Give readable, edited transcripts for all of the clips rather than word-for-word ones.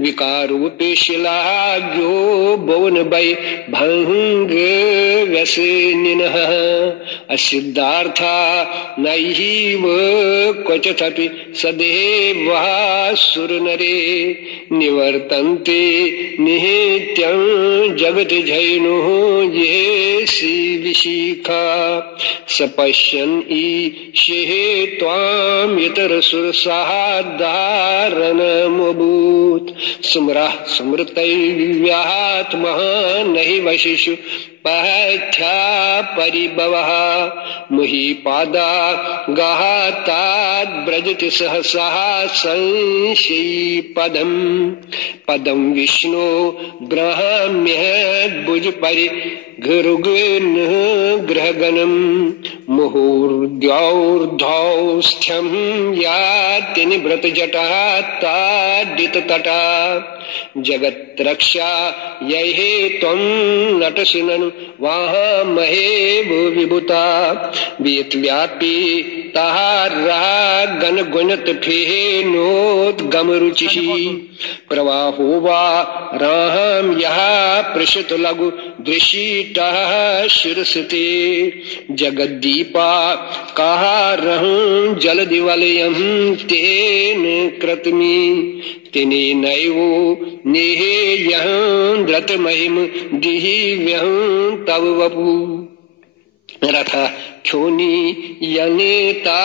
विकारूपे शिलाज्ञो भुवन वै भंग व्यसनिनः असिद्धार्था नैव क्वचिदपि सदेवा सुरनरे निवर्तन्ते निहित्यं जगति जैनो ये विशिखा सपश्यन् ईशे त्वां यतरसुरसाधारणमभूत् स्मरः स्मृतैव्यात् नहि वशिषु पथ्या परिभवः मुहिपादा गाताद्व्रजति सहसा संशयी पदं विष्णु ब्रह्म्यद्भुज परिगृगन् ग्रहगणं मुहुर्द्यौर्धौस्थ्यं याति निभृतजटा ताडिततटा जगत्रक्षा यहे त्वं नटसिननु वामहे विभुता वेत्व्यापी तारा गण गुणत फेनोद्गम रुचिः प्रवाहो वा राम यः पृषत लघु दृशितः शिरसते जगद्दीपा कहारहं जलदिवलयं तेन कृतमि तेने नैवो नेहेयं द्रतमहिम दिव्यं तव वपु रथ क्षोणी यनेता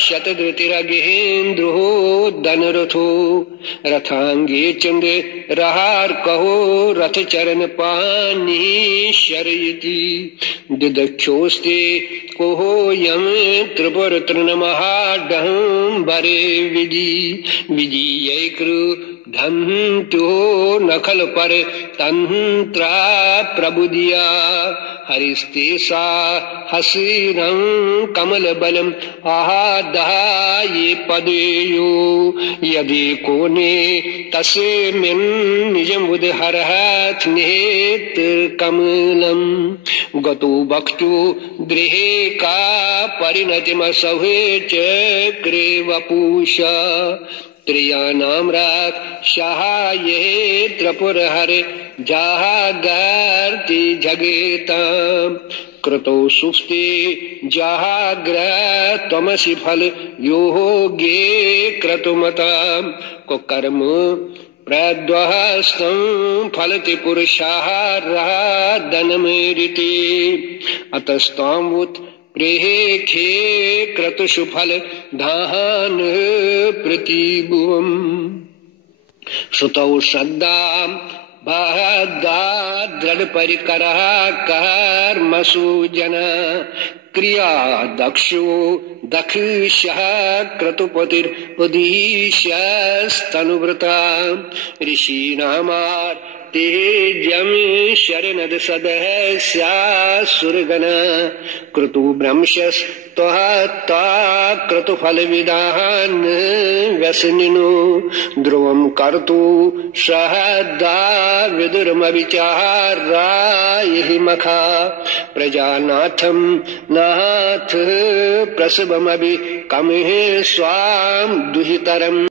शतधृतिरगेन्द्रो धनरथो रथांगे चंद्र रहार कहो रथ चरण पानी शरयति दिदक्षोस्ते कोहो यम त्रिपुर तृणमहाडं भरे विजीय कृ धन्तो नखल पर तंत्रा प्रबुदिया हरिस्ते सा हसीरं कमल बलम आहादाये पदेयो यदि कोने तस्मिन् निजं उदहरत् नेत्र कमलम गतो भक्तो गृहे का परिणतिमसहे चक्रे वपुषा त्रियानां राक्षसाये त्रिपुर हरे जागर्ति जगेतां कृतो सुप्ते जाग्रत् त्वमसि फल योगे क्रतुमतां कुकर्म प्रद्वहस्तं फलति पुरुषाराधनमृते अतस्त्वामुत प्रेखे क्रतुषु फल धान प्रतिभुवम् श्रुतौ श्रद्धां बहदा दृढ़ परिकरः कर्मसु जना क्रिया दक्षो दक्षः क्रतुपतिर्पदीशस्तनुव्रता ऋषीणामार् तेजं शरणद सदस्यासुरगण क्रतु ब्रह्मशस्त्वहत्वा क्रतुफलविदान् व्यसनिनो ध्रुवं कर्तु सहदा विदुरमविचारायहि मखा प्रजानाथं नाथ प्रसवमभि कमिः स्वां दुहितरम्